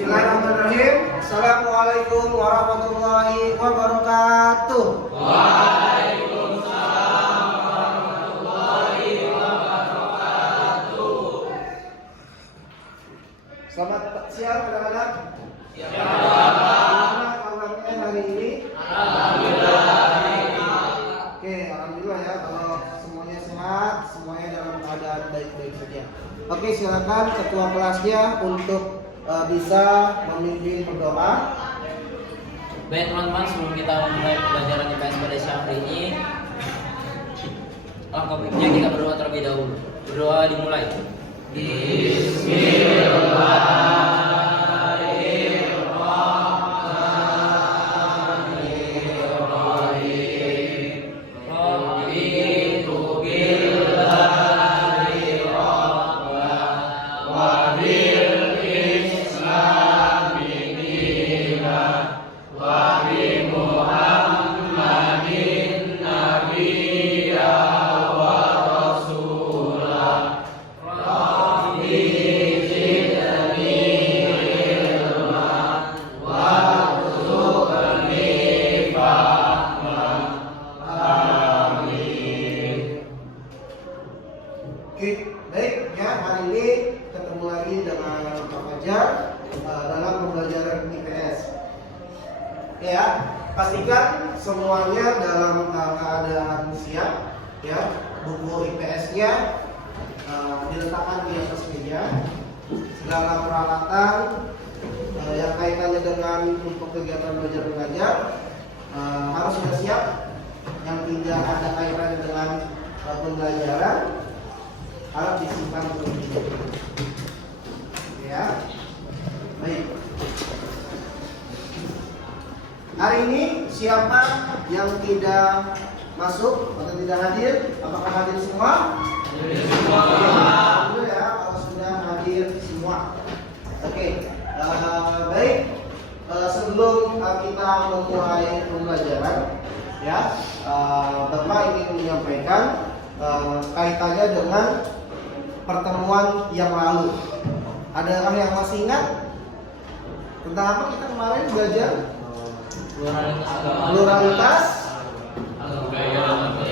Bismillahirrahmanirrahim. Assalamualaikum warahmatullahi wabarakatuh. Waalaikumsalam warahmatullahi wabarakatuh. Selamat siang anak-anak. Siang. Gimana kabarnya hari ini? Alhamdulillah. Oke, alhamdulillah ya kalau semuanya sehat, semuanya dalam keadaan baik-baik saja. Oke, silakan ketua kelasnya untuk bisa memimpin berdoa. Baik teman-teman, sebelum kita mulai pelajaran IPS pada siang hari ini, alangkah baiknya kita berdoa terlebih dahulu. Berdoa dimulai. Oke, baik ya, hari ini ketemu lagi dengan Pak Fajar dalam pembelajaran IPS. Ya, pastikan semuanya dalam keadaan siap ya. Buku IPS-nya diletakkan di atas meja. Segala peralatan yang kaitannya dengan untuk kegiatan belajar mengajar harus sudah siap. Yang tidak ada kaitannya dengan pembelajaran harus disimpan terlebih dahulu. Ya, baik. Hari ini siapa yang tidak masuk atau tidak hadir? Apakah hadir semua? Hadir semua. Betul ya, kalau sudah hadir semua. Oke, baik. Sebelum kita memulai pembelajaran, ya, Bapak ingin menyampaikan kaitannya dengan pertemuan yang lalu. Adakah yang masih ingat tentang apa kita kemarin belajar? Pluralitas.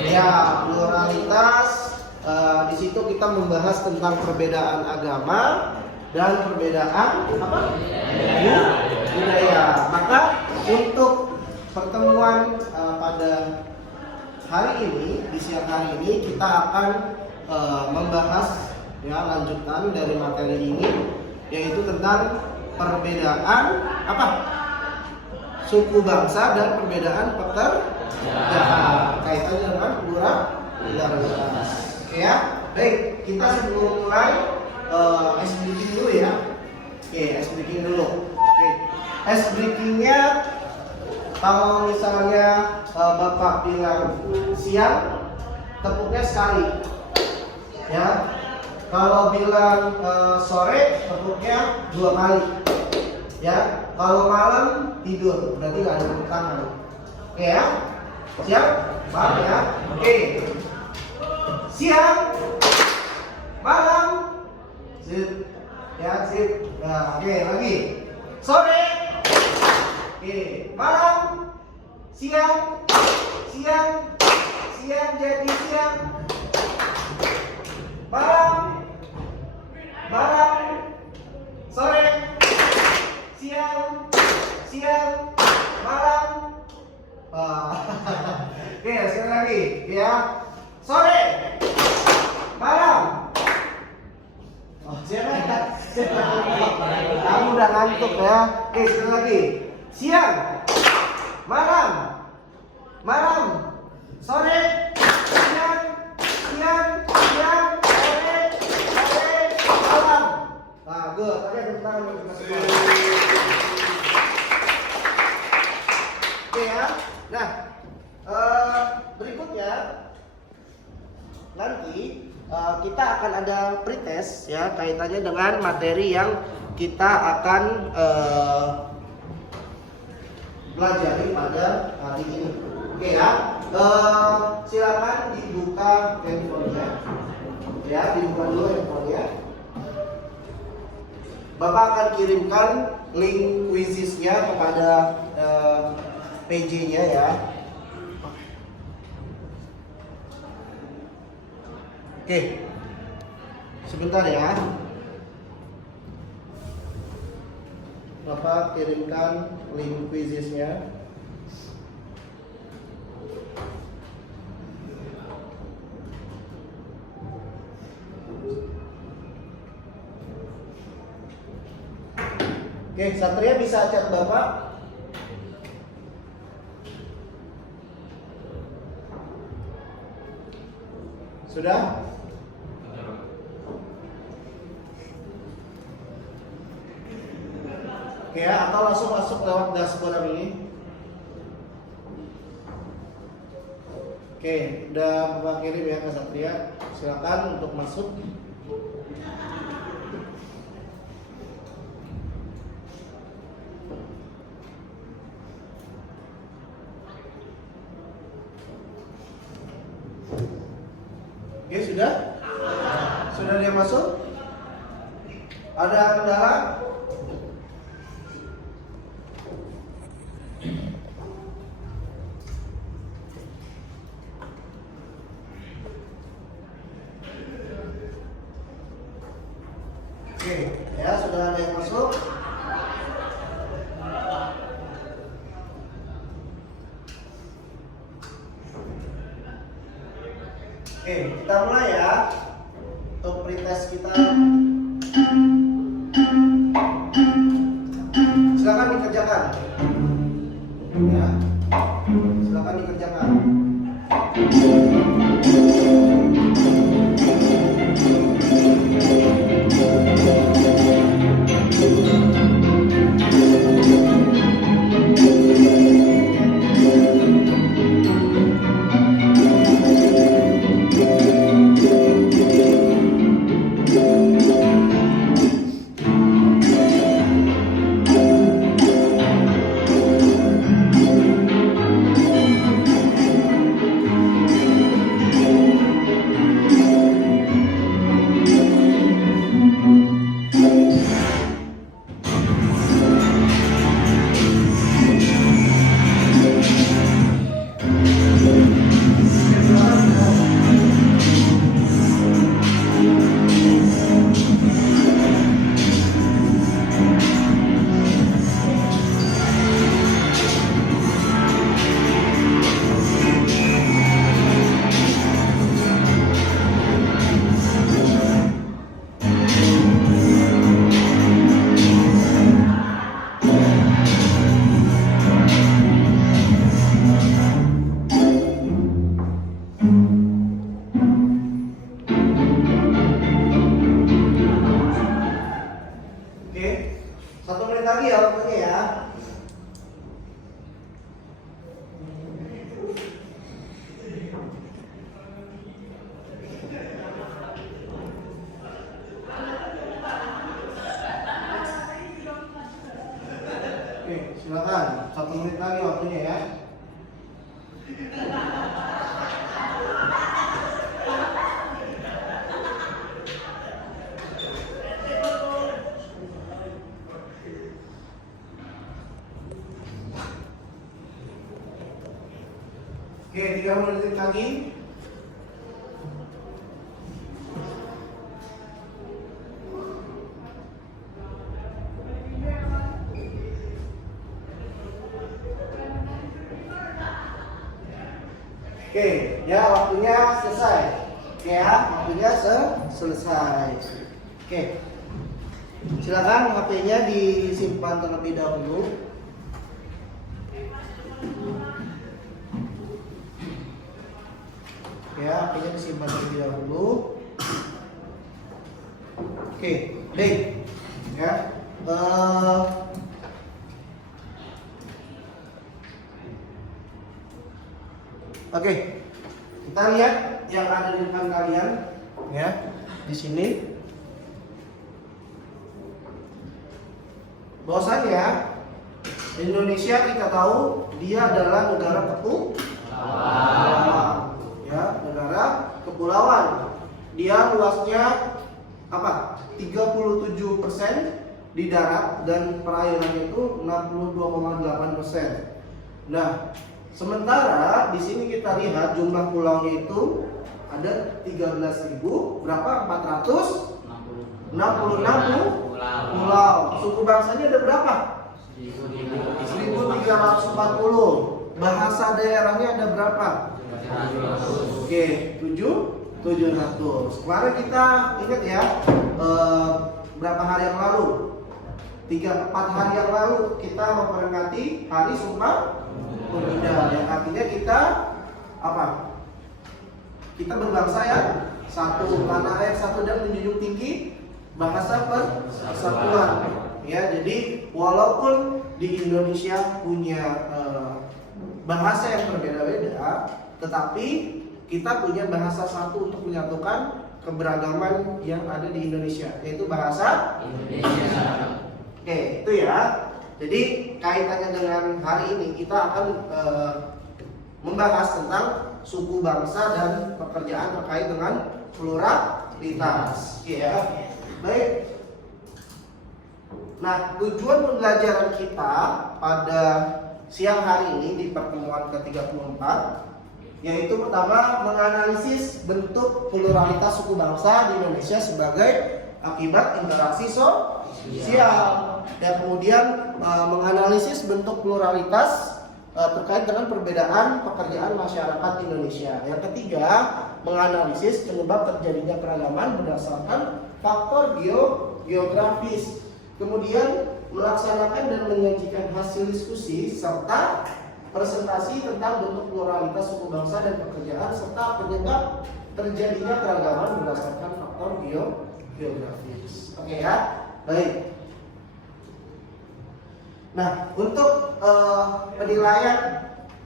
Ya, pluralitas. Di situ kita membahas tentang perbedaan agama dan perbedaan apa? Budaya. Maka untuk pertemuan pada hari ini, di siang hari ini kita akan membahas ya lanjutan dari materi ini, yaitu tentang perbedaan apa? Suku bangsa dan perbedaan pekerjaan. Kaitannya dengan pluralitas. Ya, baik. Kita sebelum mulai ice breaking dulu ya. Oke, ice breaking dulu. Oke, ice breakingnya kalau misalnya Bapak bilang siang, tepuknya sekali. Ya. Kalau bilang sore, tepuknya 2 kali. Ya. Kalau malam tidur, berarti nggak ada tepuk tangan. Oke ya? Siap? Paham ya? Oke. Siang, malam, sip. Ya, sip. Nah, oke, lagi. Sore. Oke, malam, siang, siang, siang jadi siang, malam, malam, sore, siang, siang, malam. Oke, sekali lagi, ya. Sore, malam. Oh, siapa? Kamu udah ngantuk ya. Oke, sekali lagi. Siang, malam, malam, sore, siang, siang, siang, sore, sore, malam. Nah, good. Oke, tepuk tangan dulu kita semua. Oke ya. Nah, berikutnya nanti kita akan ada pretest ya kaitannya dengan materi yang kita akan pelajari pada hari ini. Oke ya. Silakan dibuka handphonenya. Ya, dibuka dulu handphonenya. Bapak akan kirimkan link quizisnya kepada PJ-nya ya. Oke, sebentar ya. Bapak kirimkan link quizisnya. Oke, Satria bisa chat Bapak. Sudah? Oke ya, atau langsung masuk lewat dashboard ini. Oke, udah Bapak kirim ya ke Satria. Silakan untuk masuk. Oke, sudah? Sudah dia masuk? Ada kendala? Oke, ya sudah ada yang masuk. Oke, kita mulai ya untuk pretest kita. Silakan dikerjakan. Ya, silakan dikerjakan. Oke, 1 menit lagi ya waktunya ya. Oke, silakan. 1 menit lagi waktunya ya. Oke, 30 menit lagi. Oke, ya waktunya selesai. Oke ya, waktunya selesai. Oke, silakan HP-nya disimpan terlebih dahulu. Ya, HP-nya disimpan terlebih dahulu. Oke, baik. Ya, oke, kita lihat yang ada di depan kalian, ya, di sini. Bahwasanya Indonesia kita tahu dia adalah negara kepulauan, ya, negara kepulauan. Dia luasnya apa? 37% di darat dan perairan itu 62,8%. Nah, sementara di sini kita lihat jumlah pulaunya itu ada 13.000 berapa? 466 pulau. Suku bangsanya ada berapa? 1.340. Bahasa daerahnya ada berapa? Oke, 700. Kemarin kita ingat ya, berapa hari yang lalu? 3-4 hari yang lalu kita memperingati Hari Sumpah Pemuda, yang artinya kita apa? Kita berbangsa ya, satu tanah air satu dan menjunjung tinggi bahasa persatuan. Ya, jadi walaupun di Indonesia punya bahasa yang berbeda-beda, tetapi kita punya bahasa satu untuk menyatukan keberagaman yang ada di Indonesia, yaitu bahasa Indonesia. Oke, itu ya. Jadi kaitannya dengan hari ini kita akan membahas tentang suku bangsa dan pekerjaan terkait dengan pluralitas. Oke ya. Baik. Nah, tujuan pembelajaran kita pada siang hari ini di pertemuan ke-34 yaitu pertama menganalisis bentuk pluralitas suku bangsa di Indonesia sebagai akibat interaksi sosial, dan kemudian menganalisis bentuk pluralitas terkait dengan perbedaan pekerjaan masyarakat Indonesia. Yang ketiga, menganalisis penyebab terjadinya keragaman berdasarkan faktor geografis. Kemudian melaksanakan dan menyajikan hasil diskusi serta presentasi tentang bentuk pluralitas suku bangsa dan pekerjaan serta penyebab terjadinya keragaman berdasarkan faktor geografis. Oke ya, baik. Nah, untuk penilaian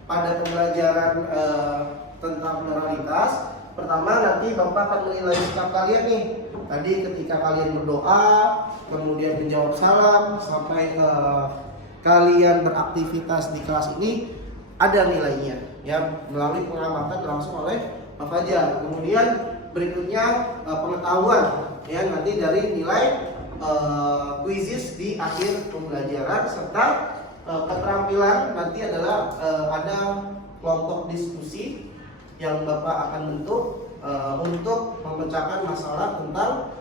pada pembelajaran tentang pluralitas, pertama nanti Bapak akan menilai sikap kalian nih. Tadi ketika kalian berdoa, kemudian menjawab salam, sampai kalian beraktivitas di kelas ini ada nilainya, ya, melalui pengamatan langsung oleh Pak Fajar. Kemudian berikutnya pengetahuan, ya, nanti dari nilai quizzes di akhir pembelajaran serta keterampilan nanti adalah ada kelompok diskusi yang Bapak akan bentuk untuk memecahkan masalah tentang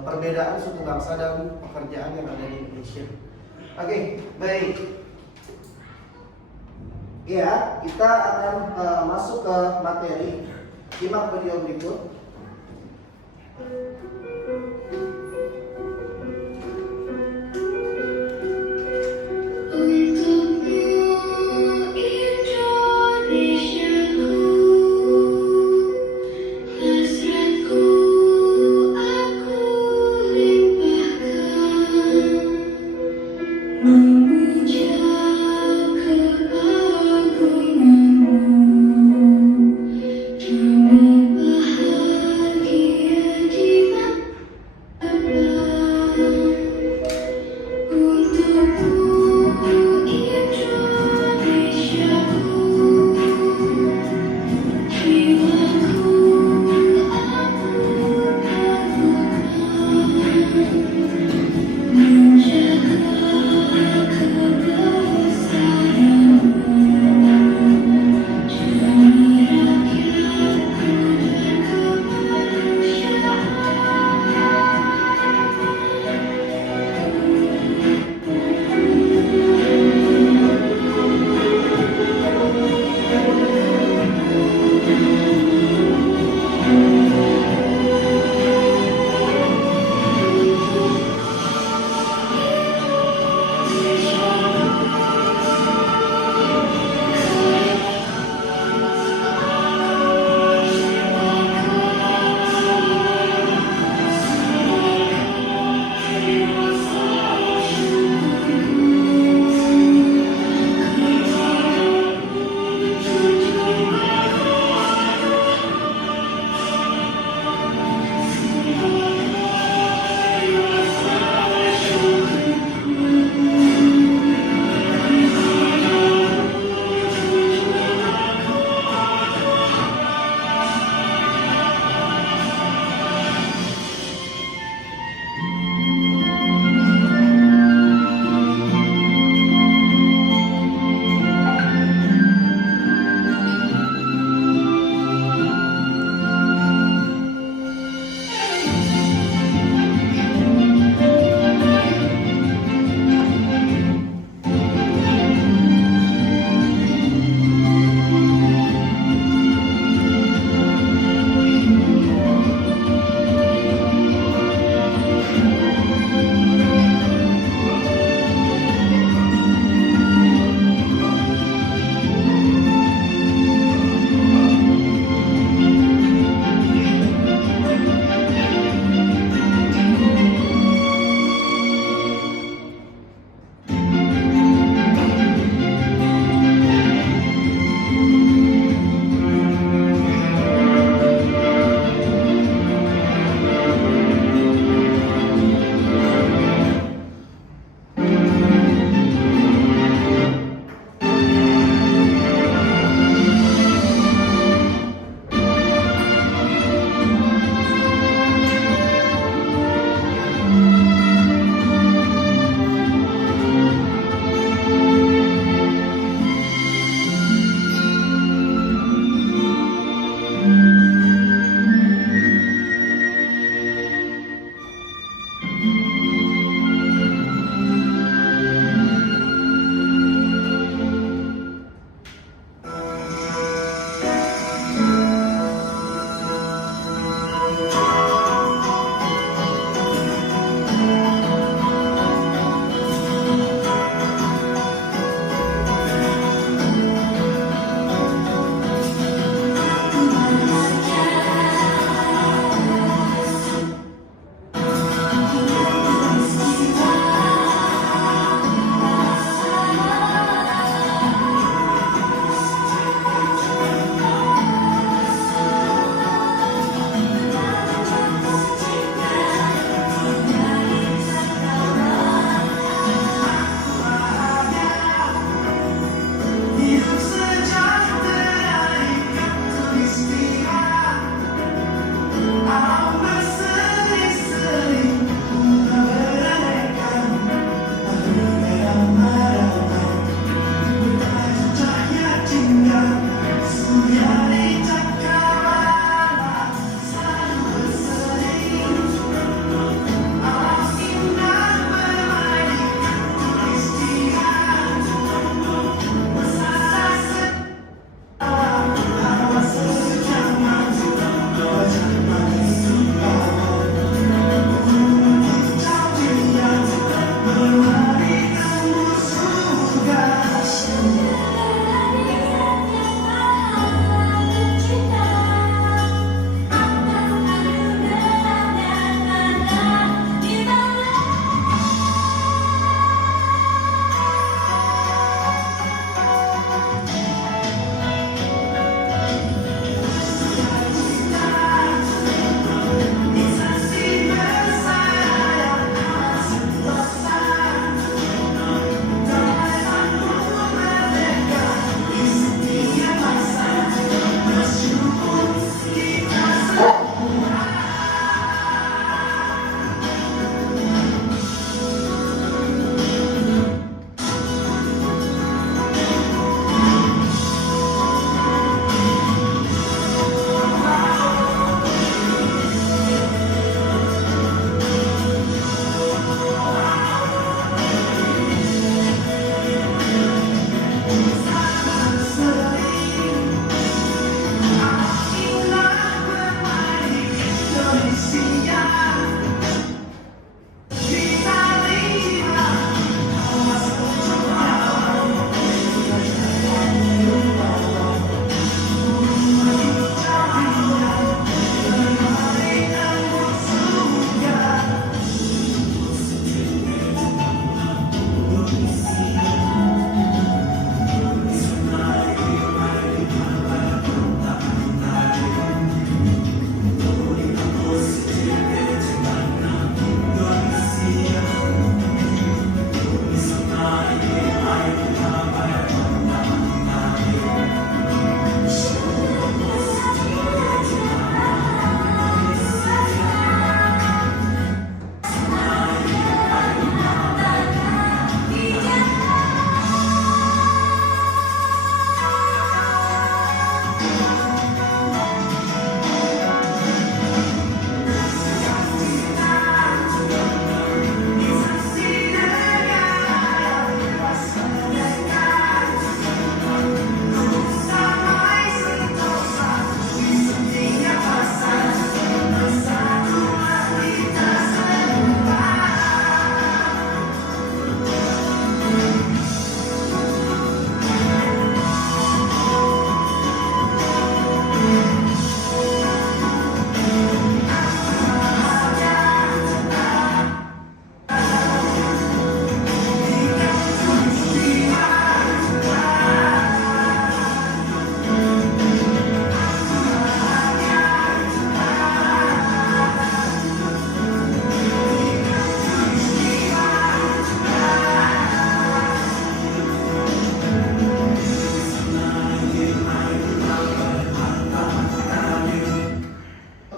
perbedaan suku bangsa dan pekerjaan yang ada di Indonesia. Oke, baik. Ya, kita akan masuk ke materi. Simak video berikut. Terima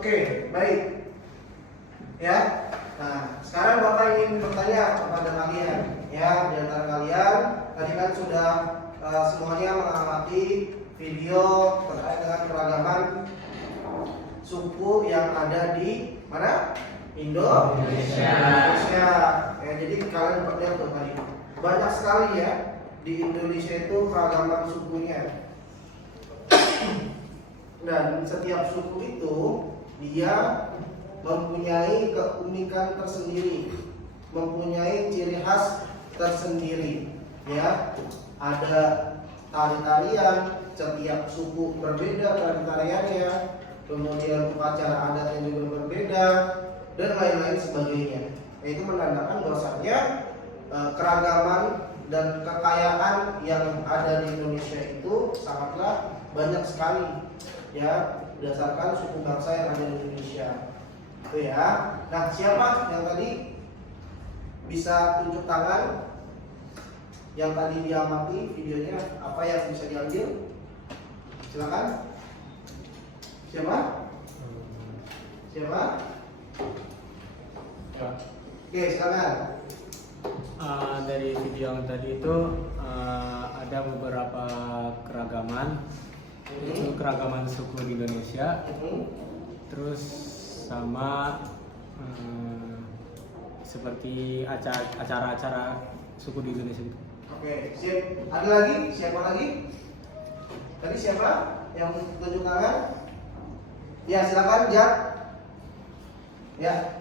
Oke, baik. Ya. Nah, sekarang Bapak ingin bertanya kepada kalian, ya, di antara kalian tadi kan sudah semuanya mengamati video terkait dengan keragaman suku yang ada di mana? Indonesia. Ya, jadi kalian dapat lihat tuh tadi. Banyak sekali ya di Indonesia itu keragaman sukunya. Dan setiap suku itu dia mempunyai keunikan tersendiri, mempunyai ciri khas tersendiri. Ya, ada tari-tarian, setiap suku berbeda tari-tariannya, kemudian upacara adatnya juga berbeda, dan lain-lain sebagainya. Itu menandakan bahwasanya keragaman dan kekayaan yang ada di Indonesia itu sangatlah banyak sekali, ya, berdasarkan suku bangsa yang ada di Indonesia. Itu ya. Nah, siapa yang tadi bisa tunjuk tangan? Yang tadi diamati videonya, apa yang bisa diambil? Silakan. Siapa? Siapa? Ya. Oke, silakan. Dari video yang tadi itu ada beberapa keragaman, itu keragaman suku di Indonesia, terus sama seperti acara-acara suku di Indonesia itu. Oke, sip. Ada lagi? Siapa lagi? Tadi siapa yang tunjuk tangan? Ya, silakan, Jak. Ya.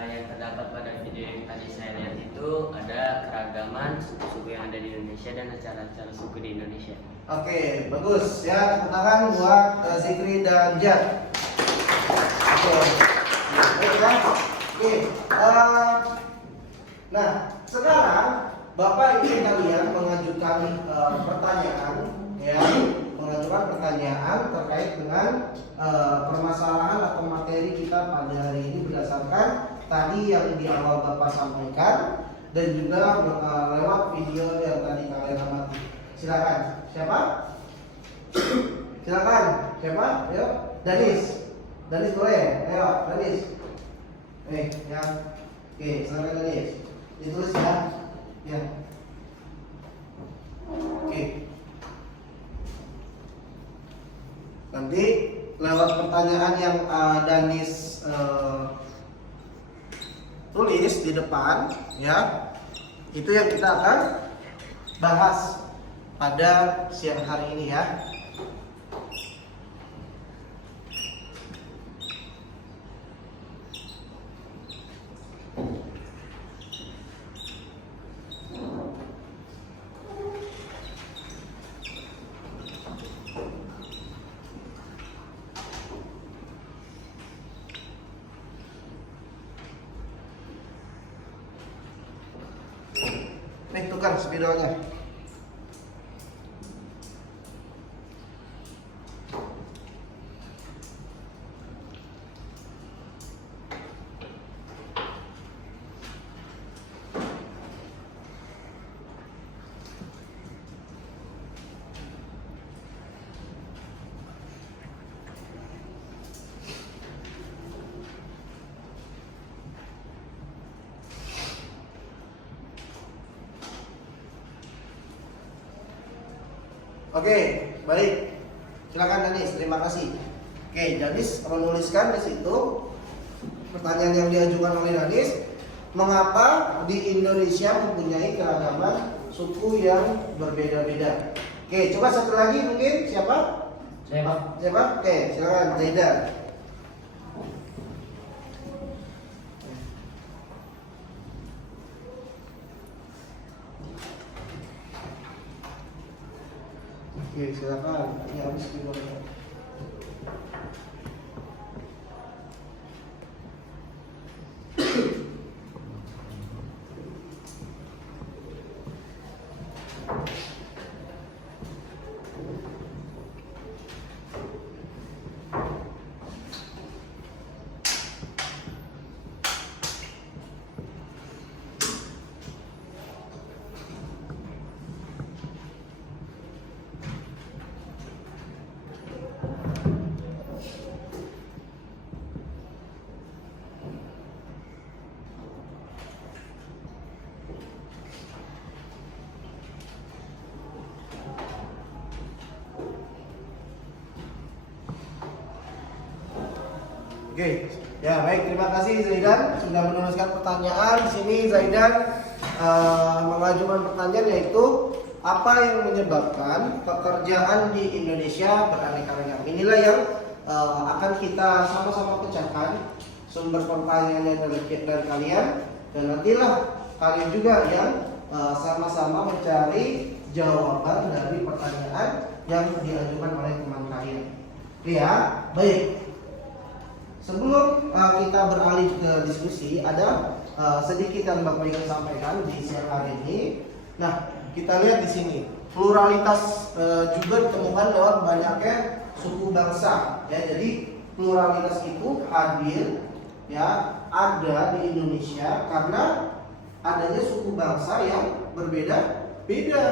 Yang terdapat pada video yang tadi saya lihat itu ada keragaman suku-suku yang ada di Indonesia dan acara-acara suku di Indonesia. Oke, bagus ya. Tepuk tangan buat Zikri dan Jak. Oke. Baik ya. Oke. Nah, sekarang Bapak ingin kalian mengajukan pertanyaan, ya, mengajukan pertanyaan terkait dengan permasalahan atau materi kita pada hari ini berdasarkan tadi yang di awal Bapak sampaikan dan juga lewat video yang tadi kalian amati. Silakan. Siapa? Silakan. Siapa? Ayo. Danis. Danis boleh. Ayo, Danis. Ya. Oke, silakan Danis. Ditulis ya. Ya. Oke. Nanti lewat pertanyaan yang Danis tulis di depan, ya, itu yang kita akan bahas pada siang hari ini ya. Nih tukar spidolnya. Oke, baik. Silakan Danis, terima kasih. Oke, Danis menuliskan di situ pertanyaan yang diajukan oleh Danis, mengapa di Indonesia mempunyai keragaman suku yang berbeda-beda? Oke, coba satu lagi mungkin siapa? Saya Pak. Siapa? Oke, silakan Zaidan. Oke, silakan. Ini habis dulu. Oke, ya baik, terima kasih Zaidan sudah menuliskan pertanyaan. Di sini Zaidan mengajukan pertanyaan yaitu apa yang menyebabkan pekerjaan di Indonesia beraneka ragam. Inilah yang akan kita sama-sama pecahkan sumber pertanyaannya dari kalian, dan nantilah kalian juga yang sama-sama mencari jawaban dari pertanyaan yang diajukan oleh teman kalian. Ya, baik. Sebelum kita beralih ke diskusi, ada sedikit yang Bapak ingin sampaikan di siang hari ini. Nah, kita lihat di sini pluralitas juga ditemukan lewat banyaknya suku bangsa. Ya, jadi pluralitas itu hadir, ya, ada di Indonesia karena adanya suku bangsa yang berbeda-beda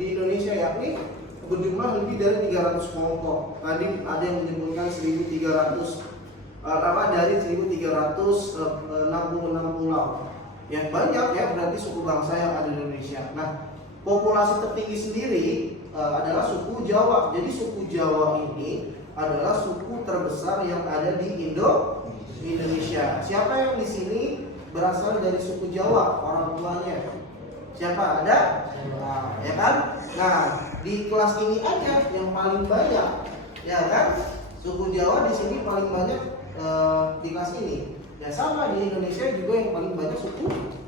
di Indonesia, yakni berjumlah lebih dari 300 kelompok. Tadi ada yang menyebutkan 1.300. Dari 1.366 pulau. Yang banyak ya, berarti suku bangsa yang ada di Indonesia. Nah, populasi tertinggi sendiri adalah suku Jawa. Jadi suku Jawa ini adalah suku terbesar yang ada di Indonesia. Siapa yang di sini berasal dari suku Jawa? Orang tuanya. Siapa? Ada? Nah, ya kan? Nah, di kelas ini aja yang paling banyak, ya kan? Suku Jawa di sini paling banyak di kelas ini. Ya sama, di Indonesia juga yang paling banyak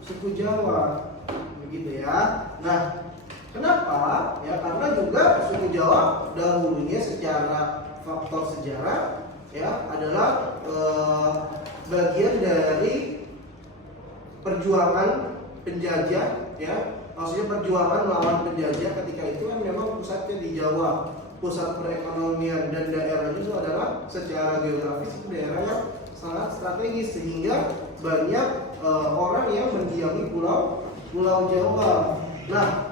suku Jawa, begitu ya. Nah, kenapa? Ya karena juga suku Jawa dahulunya secara faktor sejarah ya adalah bagian dari perjuangan penjajah, ya. Maksudnya perjuangan melawan penjajah ketika itu kan memang pusatnya di Jawa. Pusat perekonomian dan daerahnya itu adalah secara geografis itu daerah yang sangat strategis, sehingga banyak orang yang mendiami pulau Jawa. Nah,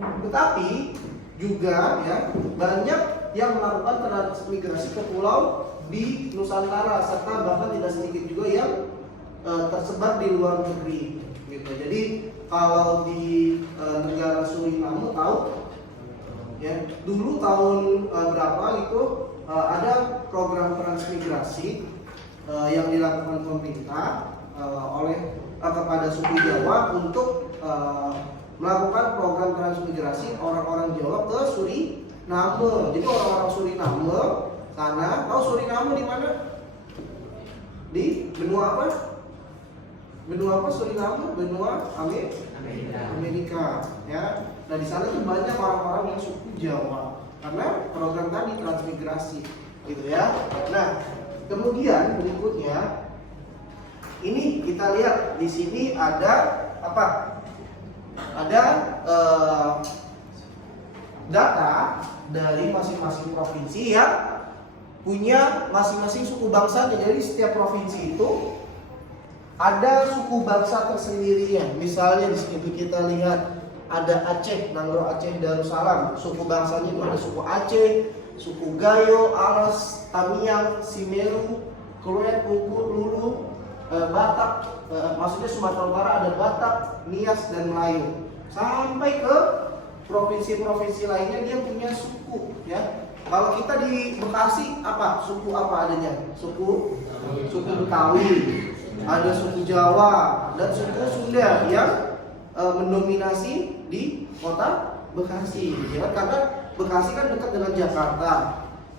tetapi juga ya banyak yang melakukan transmigrasi ke pulau di Nusantara, serta bahkan tidak sedikit juga yang tersebar di luar negeri. Gitu. Jadi kalau di negara Suriname tahu? Ya, dulu tahun berapa itu ada program transmigrasi yang dilakukan pemerintah oleh kepada suku Jawa untuk melakukan program transmigrasi orang-orang Jawa ke Suriname. Jadi orang-orang Suriname sana, tahu Suriname di mana? Di benua apa? Benua apa Suriname? Benua Amerika, ya. Nah, di sana tuh banyak orang-orang yang suku Jawa karena program tadi transmigrasi, gitu ya. Nah, kemudian berikutnya ini kita lihat di sini ada apa? ada data dari masing-masing provinsi yang punya masing-masing suku bangsanya. Jadi setiap provinsi itu ada suku bangsa tersendirinya. Misalnya di sini kita lihat ada Aceh, Nanggro Aceh Darussalam. Suku bangsanya itu ada suku Aceh, suku Gayo, Alas, Tamiang, Simelu, Kluet, Pungkur, Lulu, Batak. Maksudnya Sumatera Utara ada Batak, Nias, dan Melayu. Sampai ke provinsi-provinsi lainnya dia punya suku, ya. Kalau kita di Bekasi apa? Suku apa adanya? Suku Betawi, ada suku Jawa dan suku Sunda yang mendominasi di kota Bekasi, ya. Karena Bekasi kan dekat dengan Jakarta,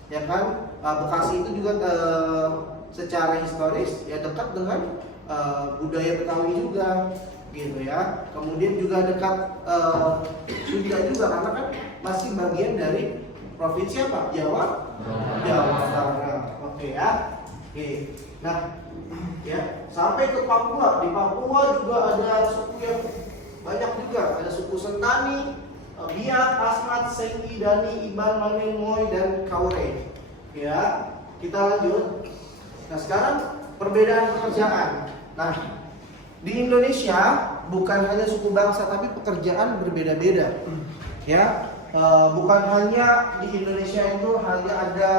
ya kan? Bekasi itu juga secara historis ya dekat dengan budaya Betawi juga, gitu ya. Kemudian juga dekat Sunda juga karena kan masih bagian dari provinsi apa? Jawa Barat. Oke ya. Oke. Nah, ya, sampai ke Papua. Di Papua juga ada suku yang banyak juga. Ada suku Sentani, Biak, Asmat, Senggi, Dani, Iban, Manin, Moy, dan Kaure. Ya, kita lanjut. Nah, sekarang perbedaan pekerjaan. Nah, di Indonesia bukan hanya suku bangsa tapi pekerjaan berbeda-beda. Ya, bukan hanya di Indonesia itu hanya ada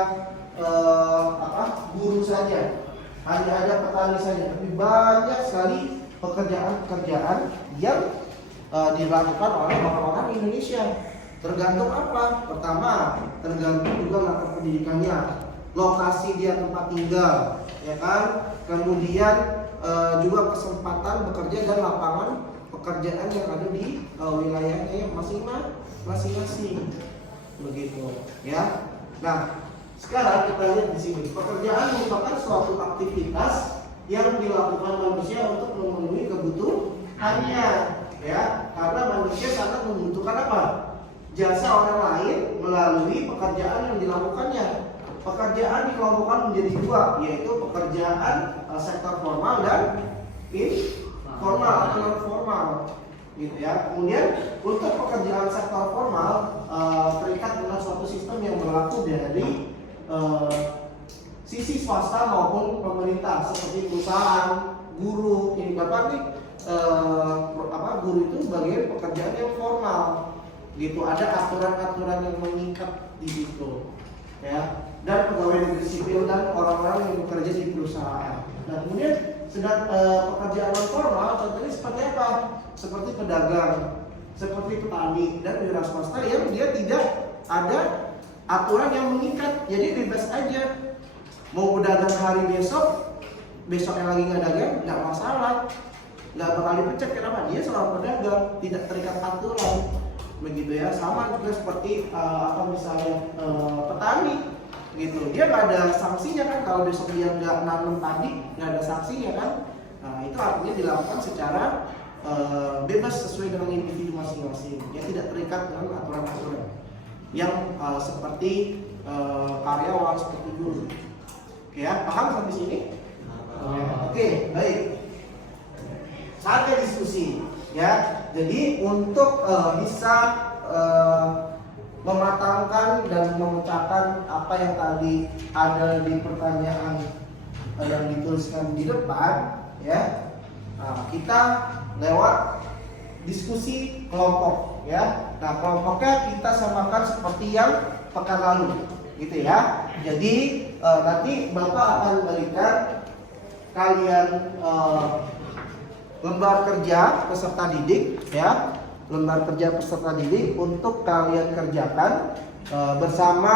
guru saja, hanya ada petani saja, tapi banyak sekali pekerjaan-pekerjaan yang dilakukan oleh orang-orang Indonesia. Tergantung apa? Pertama, tergantung juga latar pendidikannya, lokasi dia tempat tinggal, ya kan? Kemudian juga kesempatan bekerja dan lapangan pekerjaan yang ada di wilayahnya masing-masing, begitu, ya. Nah, sekarang kita lihat di sini, pekerjaan merupakan suatu aktivitas yang dilakukan manusia untuk memenuhi kebutuhannya, ya. Karena manusia sangat membutuhkan apa? Jasa orang lain melalui pekerjaan yang dilakukannya. Pekerjaan dikelompokkan menjadi dua, yaitu pekerjaan sektor formal dan informal atau non formal, gitu ya. Kemudian untuk pekerjaan sektor formal terikat dengan suatu sistem yang berlaku dari sisi swasta maupun pemerintah, seperti perusahaan, guru. Ini Bapak nih guru itu bagian pekerjaan yang formal, gitu. Ada aturan-aturan yang mengikat di situ, ya. Dan pegawai negeri sipil dan orang-orang yang bekerja di perusahaan. Nah, kemudian sedang pekerjaan non formal contohnya seperti apa? Seperti pedagang, seperti petani dan wira swasta yang dia tidak ada aturan yang mengikat, jadi bebas aja. Mau pedagang hari besoknya lagi nggak dagang, nggak masalah, nggak bakal dipecat. Kenapa? Dia seorang pedagang, tidak terikat aturan, begitu ya. Sama juga seperti misalnya petani, gitu. Dia nggak ada sanksinya kan, kalau besok dia nggak nanam padi nggak ada sanksinya kan. Nah, itu artinya dilakukan secara bebas sesuai dengan individu masing-masing, ya, tidak terikat dengan aturan-aturan yang seperti karyawan seperti dulu. Oke ya, paham sampai sini? Oke, baik. Saatnya diskusi, ya. Jadi untuk bisa mematangkan dan memecahkan apa yang tadi ada di pertanyaan yang dituliskan di depan, ya. Nah, kita lewat diskusi kelompok, ya. Nah, kelompoknya kita samakan seperti yang pekan lalu, gitu ya. Jadi nanti Bapak akan berikan kalian lembar kerja peserta didik, ya. Lembar kerja peserta didik untuk kalian kerjakan bersama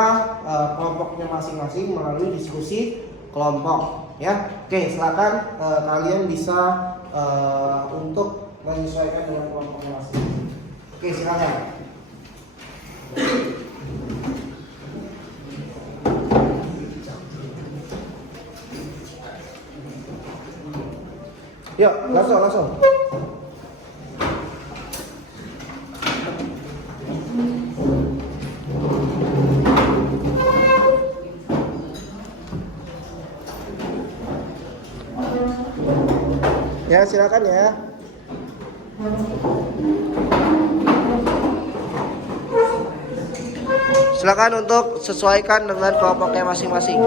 kelompoknya masing-masing melalui diskusi kelompok, ya. Oke, silakan kalian bisa untuk menyesuaikan dengan kelompoknya masing-masing. Oke, silakan. Yuk, langsung. Ya, silakan ya. Silakan untuk sesuaikan dengan kelompoknya masing-masing.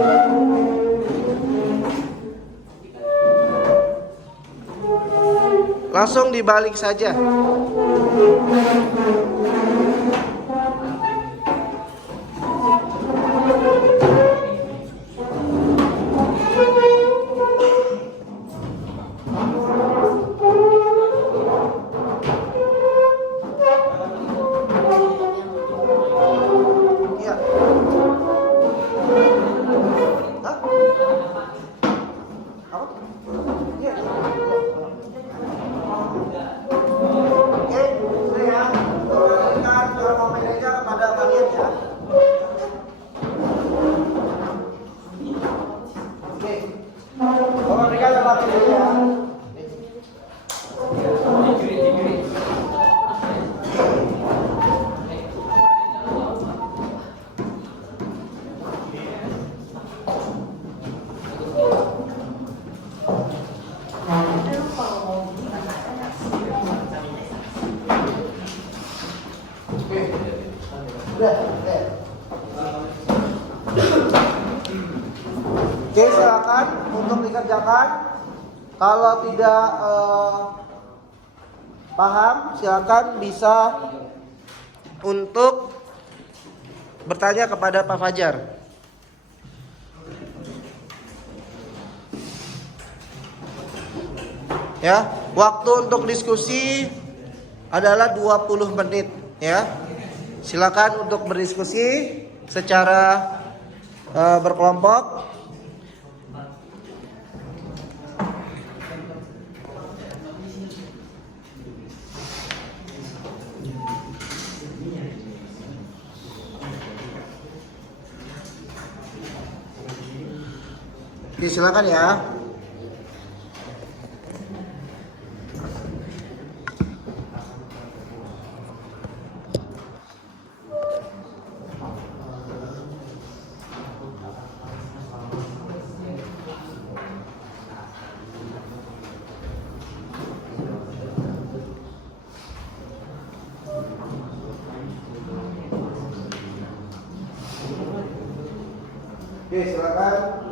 Langsung dibalik saja. Ya. Hah? Apa? Ya. Oke, sudah ya. Kembalikan komennya kepada kalian ya. Oke. Bapak berikan tempat ini ya. Oke, silakan untuk dikerjakan. Kalau tidak paham, silakan bisa untuk bertanya kepada Pak Fajar. Ya, waktu untuk diskusi adalah 20 menit ya. Silakan untuk berdiskusi secara berkelompok. Oke, silakan ya. Oke, silakan.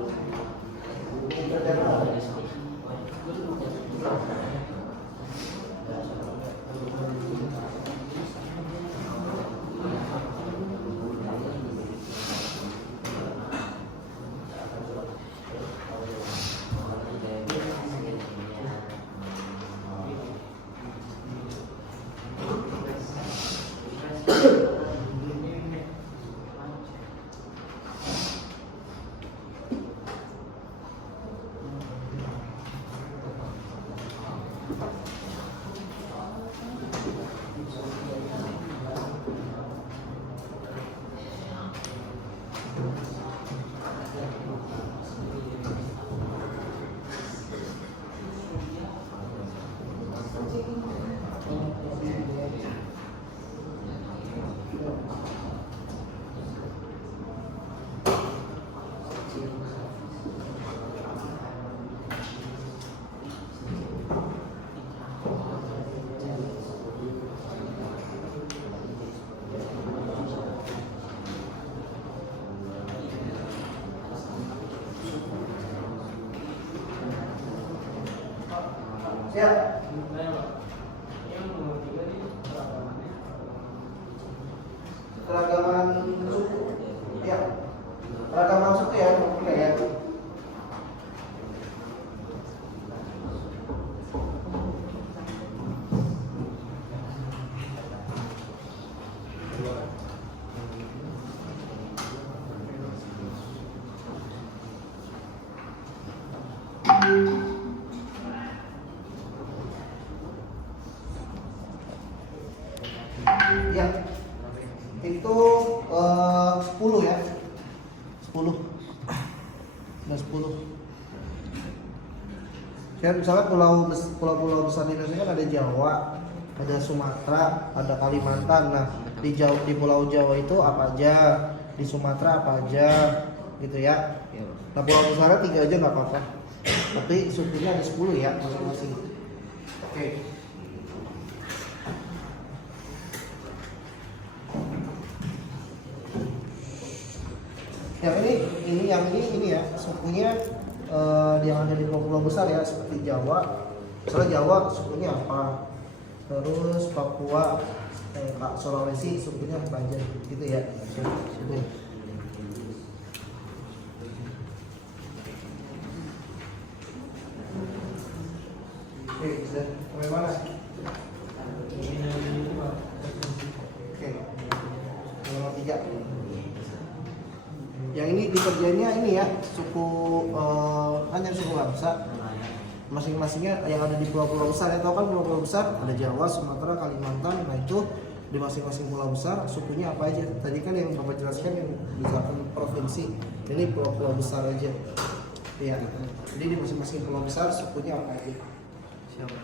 Siap. Keragaman suku. Ya. Keragaman suku ya, oke ya. Ya, itu 10 ya, 10, ada 10. Ya, misalnya pulau-pulau besar di Indonesia kan ada Jawa, ada Sumatera, ada Kalimantan. Nah, di Pulau Jawa itu apa aja, di Sumatera apa aja, gitu ya. Nah, pulau besar 3 aja nggak apa-apa, tapi sukunya ada 10 ya masing-masing. Oke. Yang ini ya sukunya yang ada di pulau-pulau besar ya, seperti Jawa. Soalnya Jawa sukunya apa? Terus Papua, Sulawesi sukunya apa aja gitu ya. Suku. Oke, sudah sampai mana? Oke, nomor 3. Yang ini dikerjainnya ini ya, suku hanya suku bangsa. Masing-masingnya yang ada di pulau-pulau besar ya, tahu kan pulau-pulau besar ada Jawa, Sumatera, Kalimantan. Nah itu di masing-masing pulau besar sukunya apa aja. Tadi kan yang Bapak jelaskan yang misalkan provinsi, ini pulau-pulau besar aja. Iya. Jadi di masing-masing pulau besar sukunya apa aja. Siapa?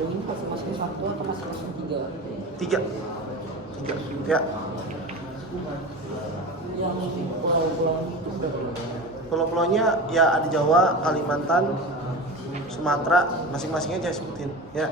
Yang ini masing-masing 1 atau masing-masing 3? 3 ya. Yang pulau-pulau itu berapa? Pulau-pulaunya ya ada Jawa, Kalimantan, Sumatera, masing-masingnya aja sebutin ya.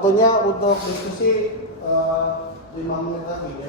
Waktunya untuk diskusi 5 menit lagi ya.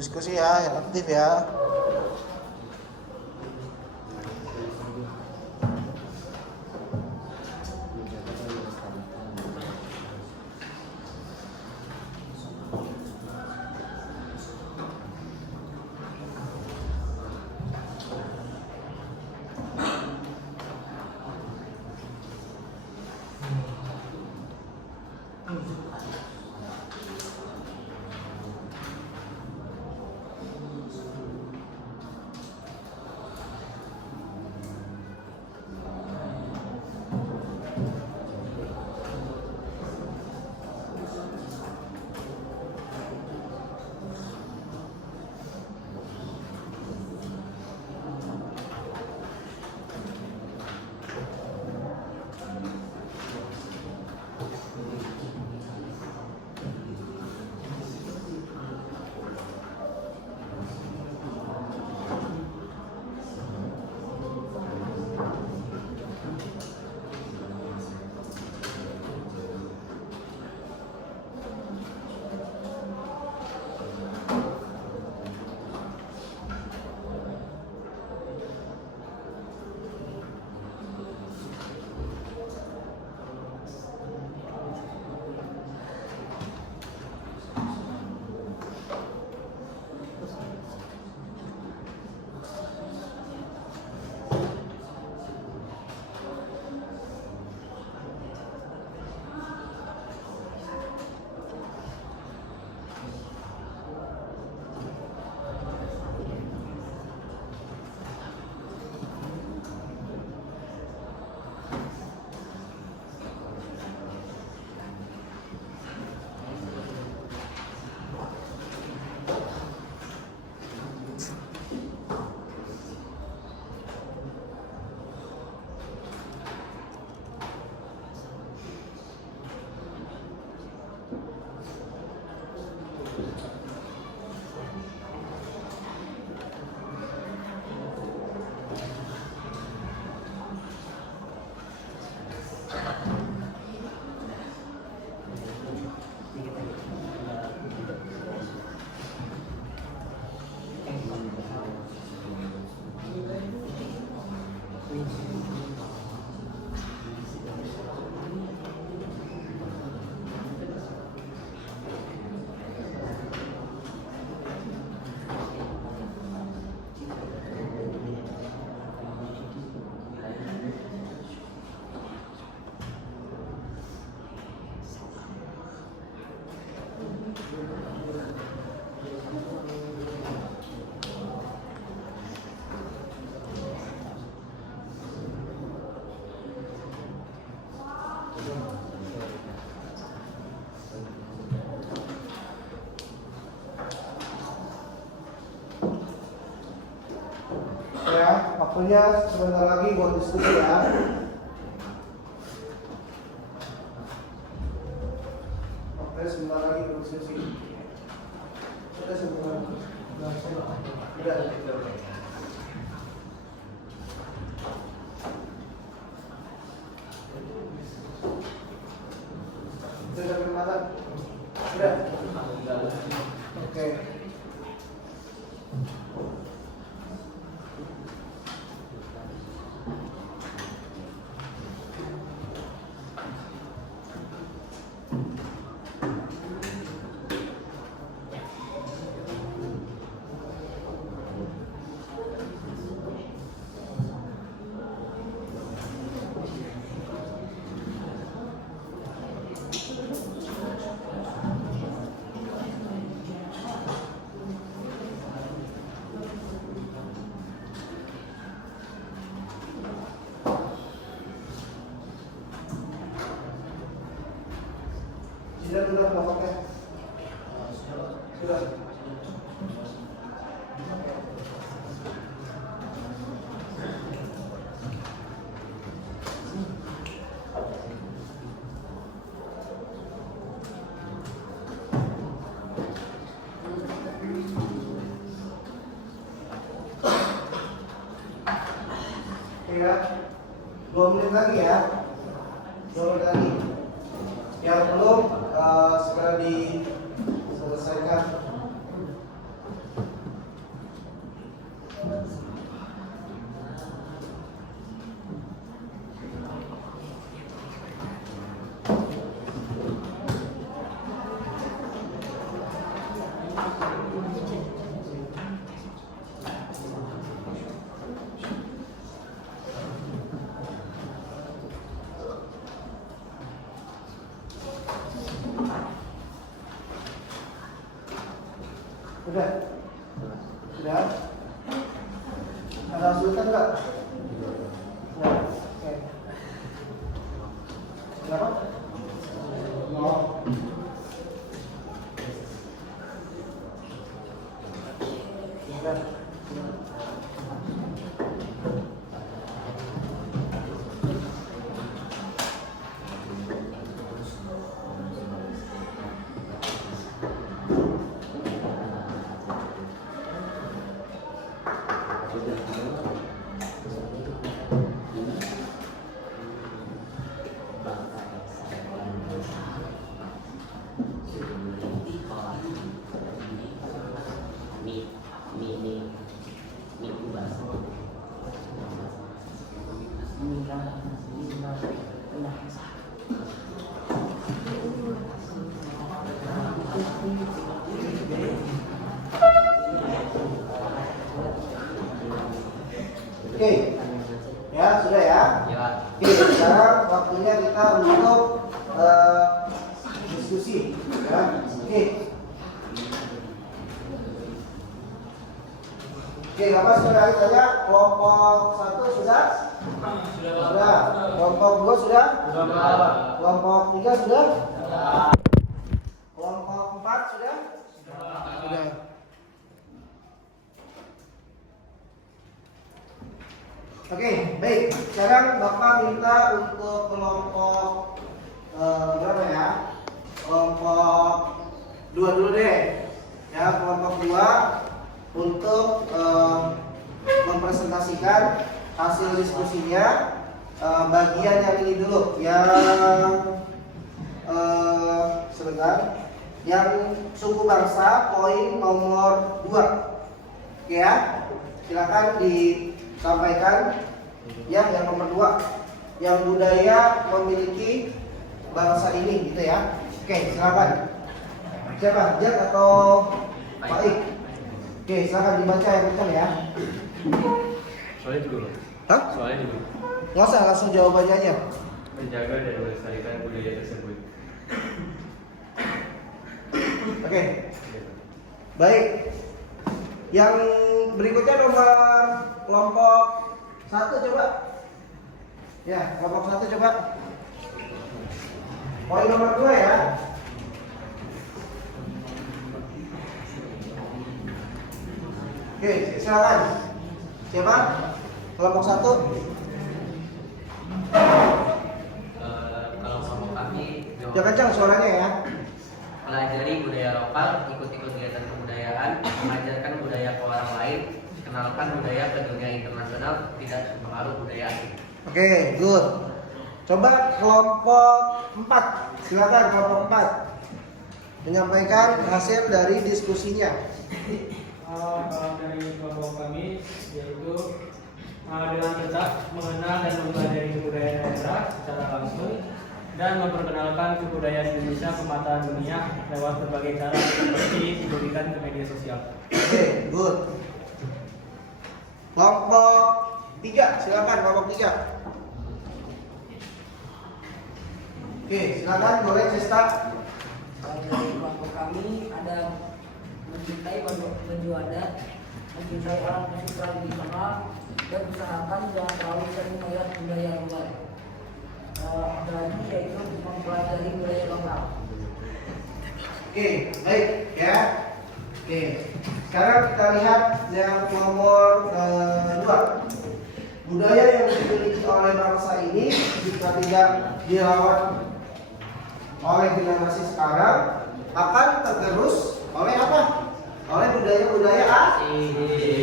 Diskusi ya, yang aktif ya. Ya, waktunya sebentar lagi buat diskusi ya. Oke, sebentar lagi buat diskusi. Kita sebentar. Udah. Sudah bermata. Sudah. Oke. Sudah pakai. Sudah. Ya, 2 menit lagi ya. 2 menit lagi. Yang belum segera diselesaikan. Sudah? Sudah? Ada kesulitan enggak? Sudah. Oke. Berapa? 0. Sudah. Oke, ya sudah ya. Ya. Oke, sekarang waktunya kita untuk diskusi, ya. Oke. Oke, Bapak sudah tanya kelompok 1 sudah? Sudah. Kelompok 2 sudah? Sudah. Kelompok 3 sudah? Kelompok 4 sudah? Sudah. Oke, baik. Sekarang Bapak minta untuk kelompok berapa ya? Kelompok 2 dulu deh. Ya, kelompok 2 untuk mempresentasikan hasil diskusinya. Bagian yang ini dulu, yang sebentar, yang suku bangsa poin nomor 2. Oke ya, silakan disampaikan ya, yang nomor 2, yang budaya memiliki bangsa ini, gitu ya. Oke, silakan. Siapa? Jack atau Pak Ik? Oke, silakan dibaca yang kencang ya. Soalnya dulu. Hah? Soalnya dulu. Nggak usah, langsung jawabannya aja. Menjaga dan melestarikan budaya tersebut. Oke. Baik. Yang berikutnya nomor kelompok 1 coba. Ya, kelompok 1 coba. Poin nomor 2 ya. Oke, silakan. Siapa? Kelompok 1. Kalau kelompok kami Jangan kencang suaranya ya. pelajari budaya lokal, ikut-ikut kegiatan kebudayaan, mengajarkan budaya ke orang lain, kenalkan budaya ke dunia internasional, tidak terpengaruh budaya asing. Oke, good. Coba kelompok 4. Silakan kelompok 4. Menyampaikan hasil dari diskusinya. Kalau dari kelompok kami yaitu dengan tetap mengenal dan mempelajari kebudayaan daerah secara langsung dan memperkenalkan kebudayaan Indonesia ke mata dunia lewat berbagai cara seperti diberikan ke media sosial. Oke, good. Kelompok 3, silakan kelompok 3. Oke, silakan boleh Cesta. Dari kelompok kami ada mencintai baju adat, mencintai orang musik tradisional, dan usahakan jangan terlalu sering melihat budaya luar. Lagi yaitu mempelajari budaya lokal. Oke, baik ya. Oke, sekarang kita lihat yang nomor 2. Budaya yang dimiliki oleh bangsa ini jika tidak dirawat oleh generasi sekarang akan tergerus oleh apa? Oleh budaya-budaya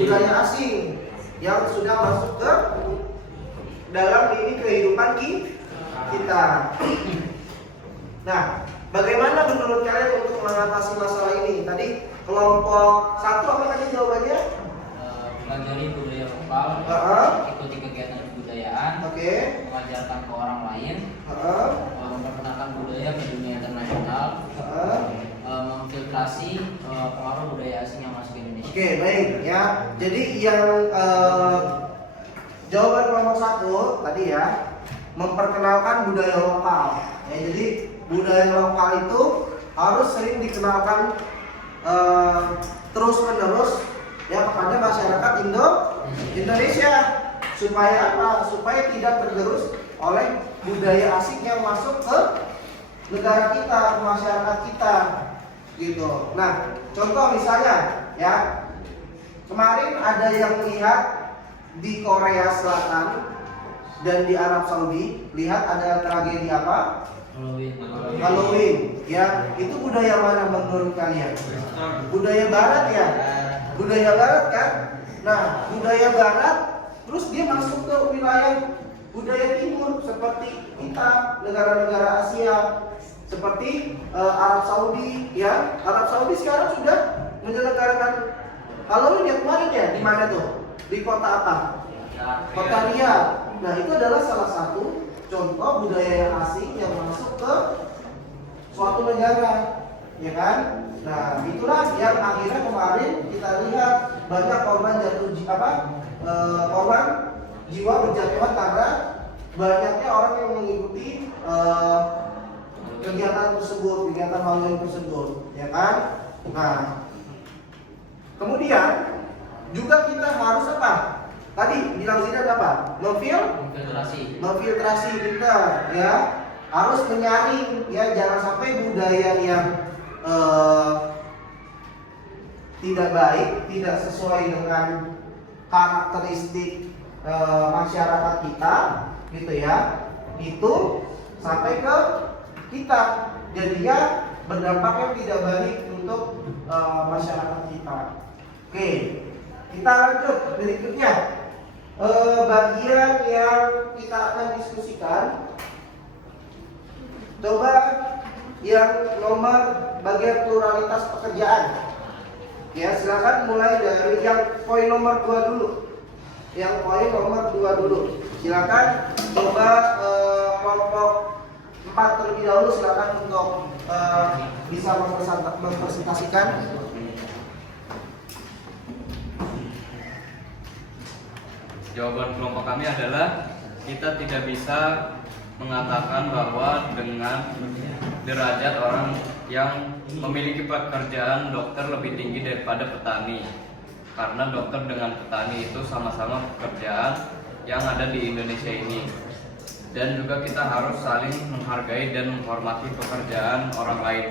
budaya asing yang sudah masuk ke dalam ini kehidupan kita. Nah, bagaimana menurut kalian untuk mengatasi masalah ini? Tadi kelompok 1 apa tadi jawabannya? Pelajari budaya lokal, ikuti kegiatan kebudayaan, Oke. mengajarkan ke orang lain, Heeh. memperkenalkan budaya ke dunia internasional, Heeh. memfiltrasi pengaruh budaya asing yang masuk ke Indonesia. Oke, baik ya. Jadi yang jawaban kelompok 1 tadi ya, memperkenalkan budaya lokal. Ya, jadi budaya lokal itu harus sering dikenalkan terus menerus ya kepada masyarakat Indonesia supaya apa? Supaya tidak tergerus oleh budaya asing yang masuk ke negara kita, ke masyarakat kita, gitu. Nah, contoh misalnya ya, kemarin ada yang lihat di Korea Selatan dan di Arab Saudi, lihat ada tragedi apa? Halloween, ya. Itu budaya mana menurut kalian? Budaya Barat ya? Budaya Barat kan? Nah, budaya Barat terus dia masuk ke wilayah budaya Timur seperti kita, negara-negara Asia, seperti Arab Saudi, ya. Arab Saudi sekarang sudah menyelenggarakan Halloween yang kemarin ya, di mana tuh? Di kota apa? Kota Riyadh. Nah, itu adalah salah satu contoh budaya asing yang masuk ke suatu negara, ya kan? Nah, itulah yang akhirnya kemarin kita lihat banyak korban korban jiwa berjatuhan karena banyaknya orang yang mengikuti kegiatan tersebut, kegiatan Halloween tersebut, ya kan? Nah, kemudian juga kita harus apa? Tadi bilang Zidan apa? Memfiltrasi kita, ya. Harus menyaring, ya. Jangan sampai budaya yang tidak baik, tidak sesuai dengan karakteristik masyarakat kita, gitu ya. Itu sampai ke kita, jadinya berdampak yang tidak baik untuk masyarakat kita. Oke, kita lanjut berikutnya. Bagian yang kita akan diskusikan, coba yang nomor bagian pluralitas pekerjaan. Ya, silakan mulai dari yang poin nomor 2 dulu. Yang poin nomor 2 dulu. Silakan coba kelompok 4 terlebih dahulu, silakan untuk bisa mempresentasikan. Jawaban kelompok kami adalah kita tidak bisa mengatakan bahwa dengan derajat orang yang memiliki pekerjaan dokter lebih tinggi daripada petani. Karena dokter dengan petani itu sama-sama pekerjaan yang ada di Indonesia ini. Dan juga kita harus saling menghargai dan menghormati pekerjaan orang lain.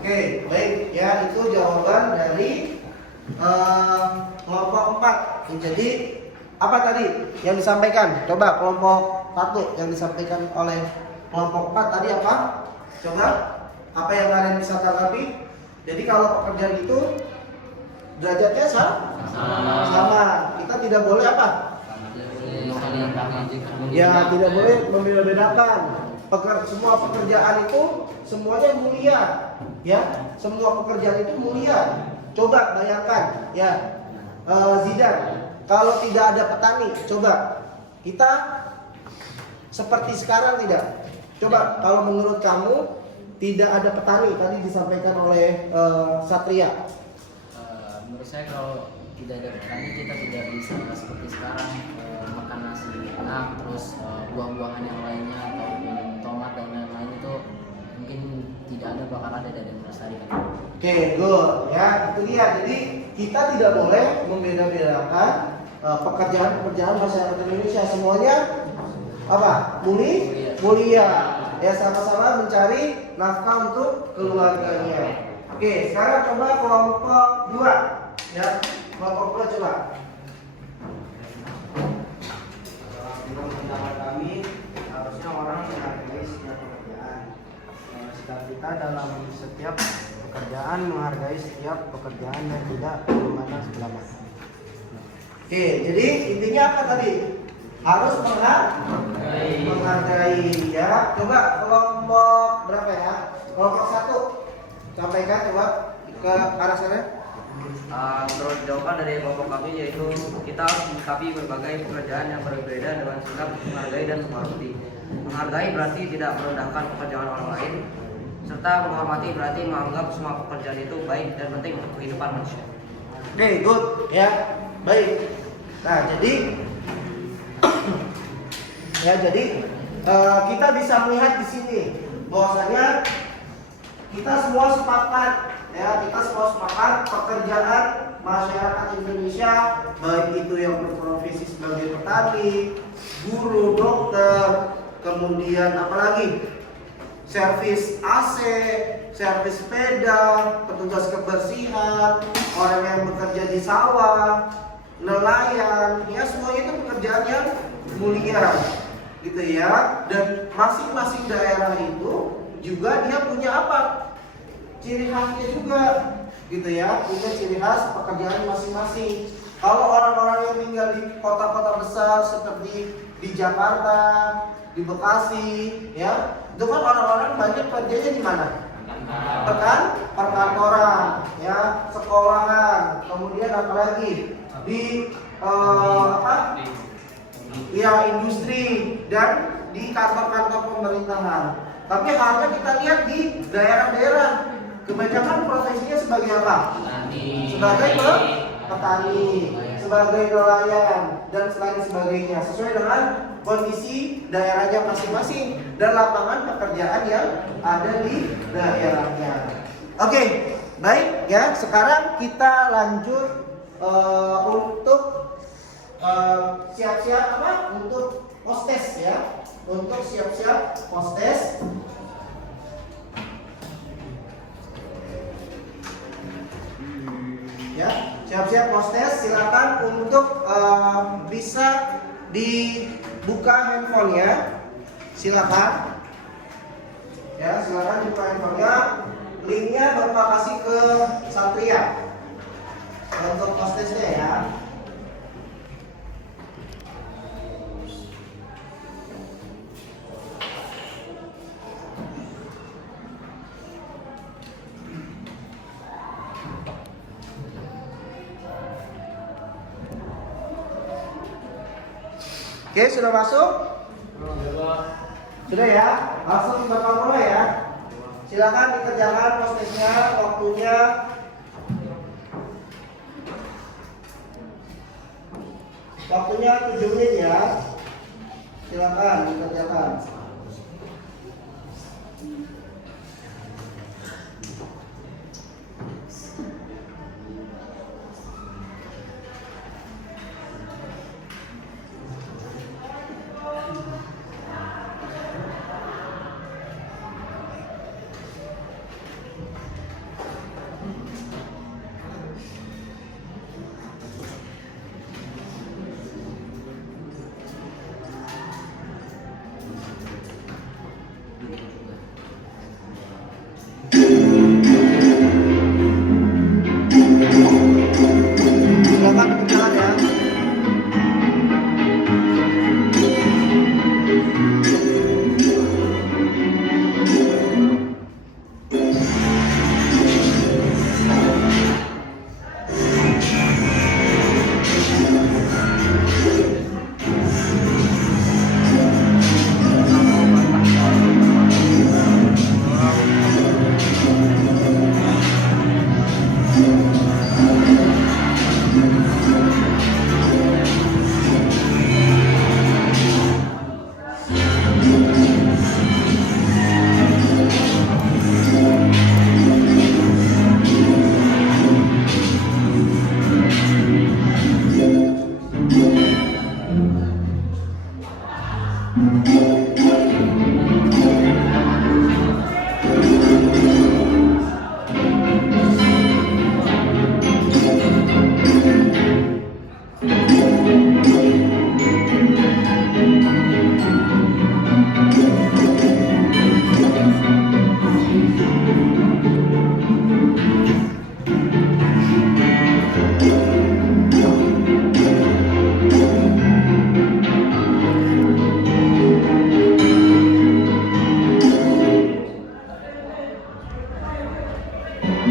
Oke, baik ya, itu jawaban dari kelompok 4. Jadi apa tadi yang disampaikan? Coba kelompok 1 yang disampaikan oleh kelompok 4 tadi apa? Coba apa yang kalian bisa tanggapi? Jadi kalau pekerjaan itu derajatnya sama. Kita tidak boleh apa? Ya, tidak boleh membeda-bedakan. Semua pekerjaan itu semuanya mulia, ya. Semua pekerjaan itu mulia. Coba bayangkan, ya, Zidan, kalau tidak ada petani, coba kita seperti sekarang tidak? Coba kalau menurut kamu tidak ada petani, tadi disampaikan oleh Satria. Menurut saya kalau tidak ada petani kita tidak bisa seperti sekarang makan nasi enak, terus buah-buahan yang lainnya ataupun tomat dan lain-lain itu mungkin tidak ada, bakal ada dan melestarikan. Oke, good ya, itu dia. Jadi kita tidak boleh membeda-bedakan pekerjaan-pekerjaan masyarakat Indonesia, semuanya apa? Mulia. Ya, sama-sama mencari nafkah untuk keluarganya. Oke, sekarang coba kelompok 2. Ya, kelompok 2 coba. Menurut pendapat kami, harusnya orang menghargai setiap pekerjaan. Sikap kita dalam setiap pekerjaan menghargai setiap pekerjaan dan tidak memandang sebelah mata. Oke, jadi intinya apa tadi? Harus menghargai ya. Coba kelompok berapa ya? Kelompok 1. Sampaikan coba ke arah sana. Menurut jawaban dari kelompok kami yaitu kita harus menyikapi berbagai pekerjaan yang berbeda dengan sikap menghargai dan menghormati. Menghargai berarti tidak merendahkan pekerjaan orang lain, serta menghormati berarti menganggap semua pekerjaan itu baik dan penting untuk kehidupan manusia. Oke, good ya. Baik. Nah, jadi kita bisa melihat di sini bahwasanya kita semua sepakat ya, pekerjaan masyarakat Indonesia baik itu yang berprofesi sebagai petani, guru, dokter, kemudian apalagi servis AC, servis sepeda, petugas kebersihan, orang yang bekerja di sawah, nelayan, ya semuanya itu pekerjaan yang mulia gitu ya. Dan masing-masing daerah itu juga dia punya apa? Ciri khasnya juga gitu ya, punya ciri khas pekerjaan masing-masing. Kalau orang-orang yang tinggal di kota-kota besar seperti di Jakarta, di Bekasi, ya, itu kan orang-orang banyak kerjanya di mana? Perkantoran, ya, sekolahan, kemudian apalagi di industri dan di kantor-kantor pemerintahan. Tapi halnya kita lihat di daerah-daerah, kebanyakan profesinya sebagai apa? Sebagai petani, sebagai nelayan, dan selain sebagainya, sesuai dengan kondisi daerahnya masing-masing dan lapangan pekerjaan yang ada di daerahnya. Oke, baik ya. Sekarang kita lanjut untuk siap-siap apa? Untuk postes ya. Untuk siap-siap postes. Ya, siap-siap postes. Silakan untuk bisa dibuka handphonenya. Silakan. Ya, silakan buka handphonenya. Linknya Bapak kasih ke Satria untuk postesnya ya. Oke, sudah masuk? Sudah ya? Langsung Bapak mulai ya. Silakan dikerjakan postesnya, waktunya. Waktunya 7 menit ya. Silakan dikerjakan. Oke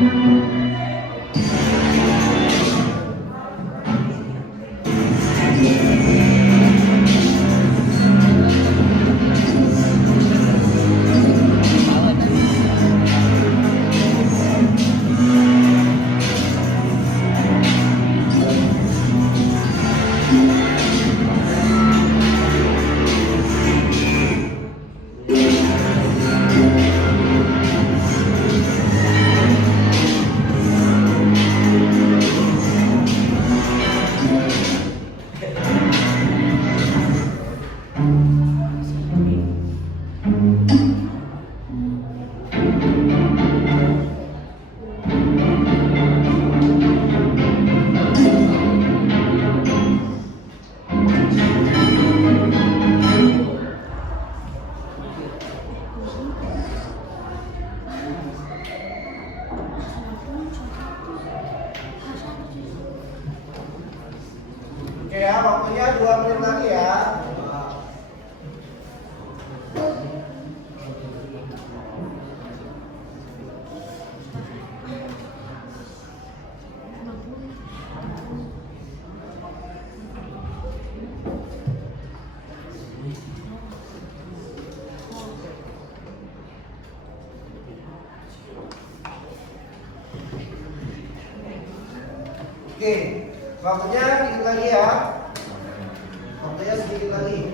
ya, waktunya 2 menit lagi ya. Oke, waktunya sedikit lagi ya. Waktunya sedikit lagi.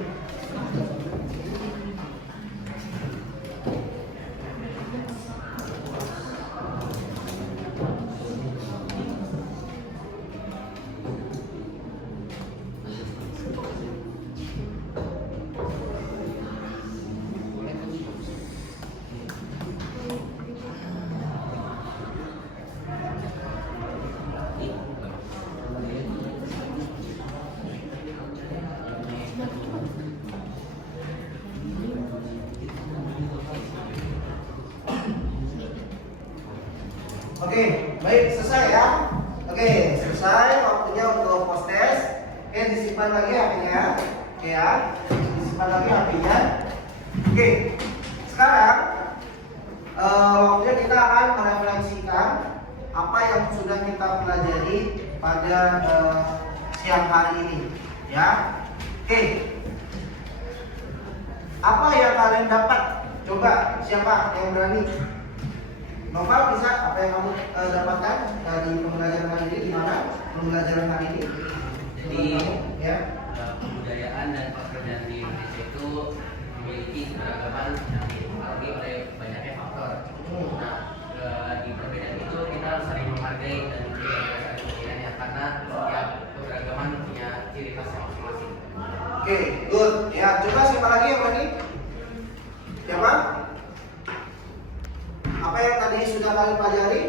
Oke, baik, selesai ya. Oke, selesai waktunya untuk post test. Oke, disimpan lagi HP-nya. Oke ya, disimpan lagi HP-nya. Oke, sekarang waktunya kita akan merefleksikan apa yang sudah kita pelajari pada siang hari ini. Ya, oke. Apa yang kalian dapat? Coba siapa yang berani? Novel bisa, apa yang kamu dapatkan dari pembelajaran hari ini? Di mana pembelajaran hari ini? Jadi ya, kebudayaan dan pekerjaan di Indonesia itu memiliki keberagaman yang dipengaruhi oleh banyaknya faktor. Nah, di perbedaan itu kita harus saling menghargai dan juga saling menilainya karena setiap keberagaman punya ciri khasnya masing-masing. Oke, good. Ya, coba siapa lagi yang berani? Siapa? Apa yang tadi sudah kalian pelajari?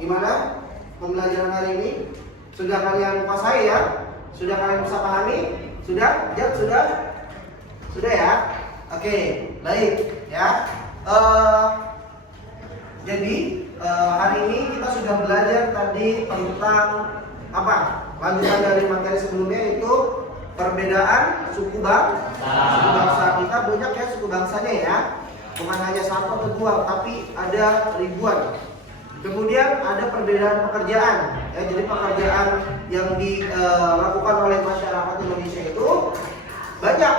Gimana pembelajaran hari ini? Sudah kalian kuasai ya? Sudah kalian bisa pahami? Sudah? Jawab sudah? Sudah ya? Oke, baik ya. Jadi hari ini kita sudah belajar tadi tentang apa? Lanjutan dari materi sebelumnya itu perbedaan suku bangsa kita. Banyak ya suku bangsanya ya. Bukan hanya satu atau dua, tapi ada ribuan. Kemudian ada perbedaan pekerjaan, ya, jadi pekerjaan yang dilakukan oleh masyarakat Indonesia itu banyak,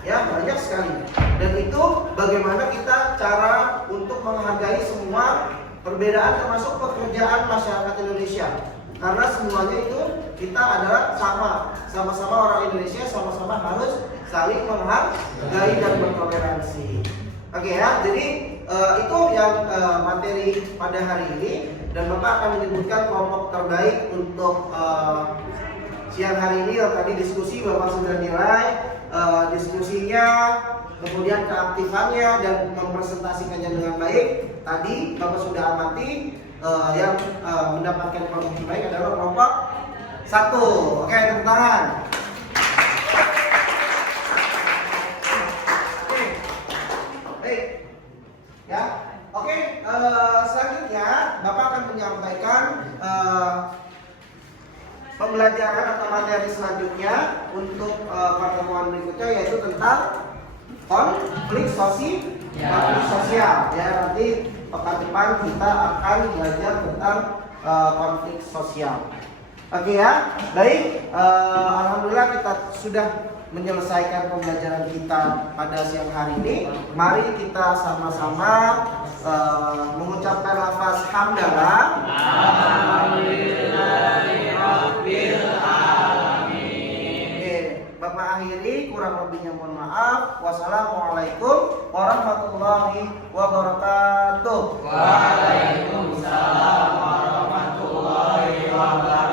ya banyak sekali. Dan itu bagaimana kita cara untuk menghargai semua perbedaan termasuk pekerjaan masyarakat Indonesia. Karena semuanya itu kita adalah sama-sama orang Indonesia, sama-sama harus saling menghargai dan bertoleransi. Oke ya, jadi itu yang materi pada hari ini, dan Bapak akan menyebutkan kelompok terbaik untuk siang hari ini. Yang tadi diskusi Bapak sudah nilai diskusinya, kemudian keaktifannya dan mempresentasikannya dengan baik. Tadi Bapak sudah amati yang mendapatkan kelompok terbaik adalah kelompok 1. Oke, tepuk tangan. Ya, oke. Selanjutnya Bapak akan menyampaikan pembelajaran atau materi selanjutnya untuk pertemuan berikutnya, yaitu tentang konflik sosial. Ya, nanti pekan depan kita akan belajar tentang konflik sosial. Oke ya, baik. Alhamdulillah kita sudah menyelesaikan pembelajaran kita pada siang hari ini. Mari kita sama-sama mengucapkan lafaz hamdalah. Alhamdulillahirabbil alamin. Oke, Bapak akhiri, kurang lebihnya mohon maaf. Wassalamualaikum warahmatullahi wabarakatuh. Waalaikumsalam warahmatullahi wabarakatuh.